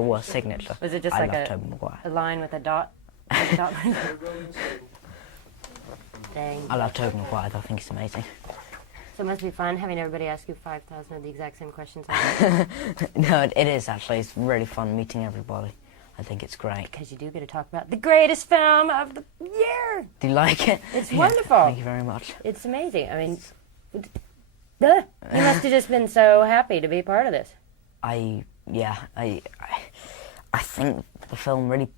was signature. Was it just I like love Tobey Maguire. a line with a dot? Dang. I love Tobey Maguire, I think he's amazing. So it must be fun having everybody ask you 5,000 of the exact same questions. No, it is actually. It's really fun meeting everybody. I think it's great. Because you do get to talk about the greatest film of the year. Do you like it? It's Yeah, wonderful. Thank you very much. It's amazing. I mean, you must have just been so happy to be part of this. I think the film really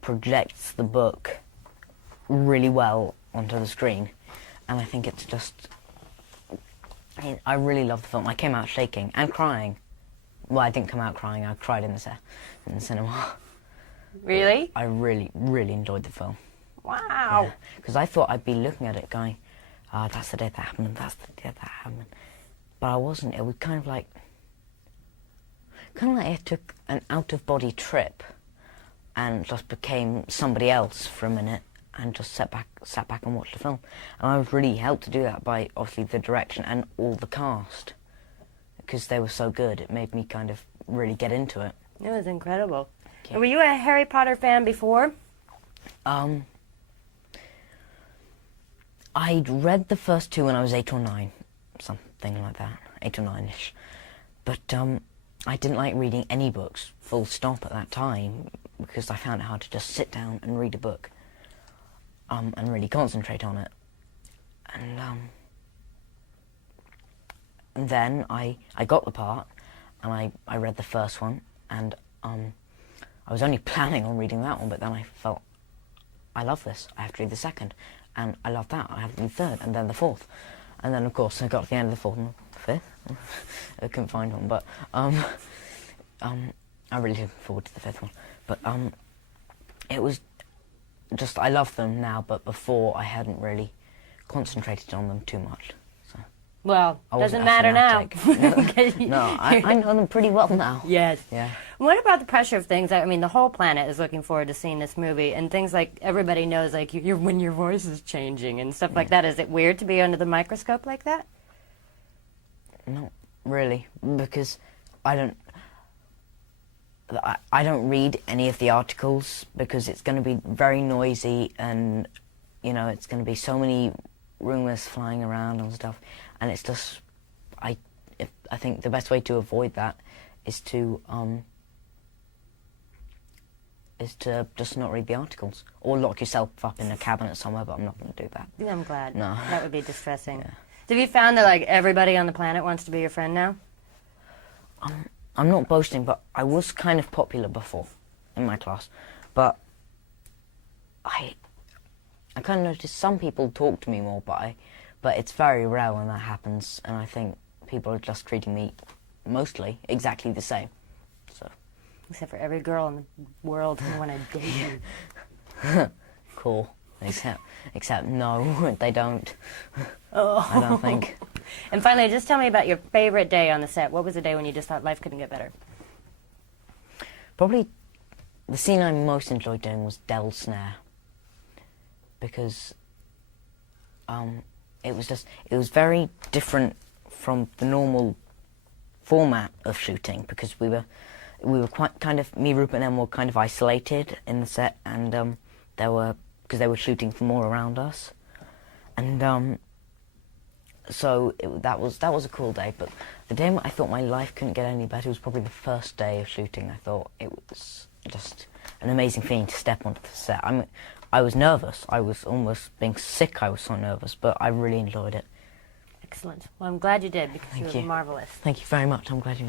projects the book really well onto the screen, and I think it's just. I really love the film. I came out shaking and crying. Well, I didn't come out crying. I cried in the cinema. Really? I really, really enjoyed the film. Wow. Because I thought I'd be looking at it going, "Ah, that's the day that happened, and that's the day that happened." But I wasn't. It was kind of like I took an out-of-body trip and just became somebody else for a minute and just sat back and watched the film. And I was really helped to do that by, obviously, the direction and all the cast. Because they were so good, it made me kind of really get into it. It was incredible. Yeah. And were you a Harry Potter fan before? I'd read the first two when I was 8 or 9, something like that, 8 or 9-ish. But I didn't like reading any books, full stop, at that time, because I found it hard to just sit down and read a book. And really concentrate on it. And then I got the part, and I read the first one, and I was only planning on reading that one, but then I felt, I love this, I have to read the second, and I love that, I have to read the third, and then the fourth. And then, of course, I got to the end of the fourth and fifth. I couldn't find one, but I really look forward to the fifth one. But it was just, I love them now, but before I hadn't really concentrated on them too much. So Well, I doesn't wasn't matter now. fanatic. No, I know them pretty well now. Yes. Yeah. What about the pressure of things? I mean, the whole planet is looking forward to seeing this movie, and things like everybody knows, like when your voice is changing and stuff like that. Is it weird to be under the microscope like that? Not really, because I don't read any of the articles, because it's going to be very noisy, and it's going to be so many rumours flying around and stuff, and it's just I think the best way to avoid that is to just not read the articles, or lock yourself up in a cabinet somewhere. But I'm not going to do that. Yeah, I'm glad. No. That would be distressing. Yeah. Have you found that like everybody on the planet wants to be your friend now? I'm not boasting, but I was kind of popular before in my class. But I kind of noticed some people talk to me more, but it's very rare when that happens, and I think people are just treating me mostly exactly the same. So. Except for every girl in the world who want to date you. Cool. Except no, they don't. Oh. I don't think. And finally, just tell me about your favorite day on the set. What was the day when you just thought life couldn't get better? Probably the scene I most enjoyed doing was Del's Snare, because it was very different from the normal format of shooting, because we were quite kind of, me, Rupert and Em were kind of isolated in the set, and because they were shooting from all around us, and so that was a cool day. But the day I thought my life couldn't get any better was probably the first day of shooting. I thought it was just an amazing feeling to step onto the set. I was nervous. I was almost being sick. I was so nervous, but I really enjoyed it. Excellent. Well, I'm glad you did, because Thank you you. were marvelous. Thank you very much. I'm glad you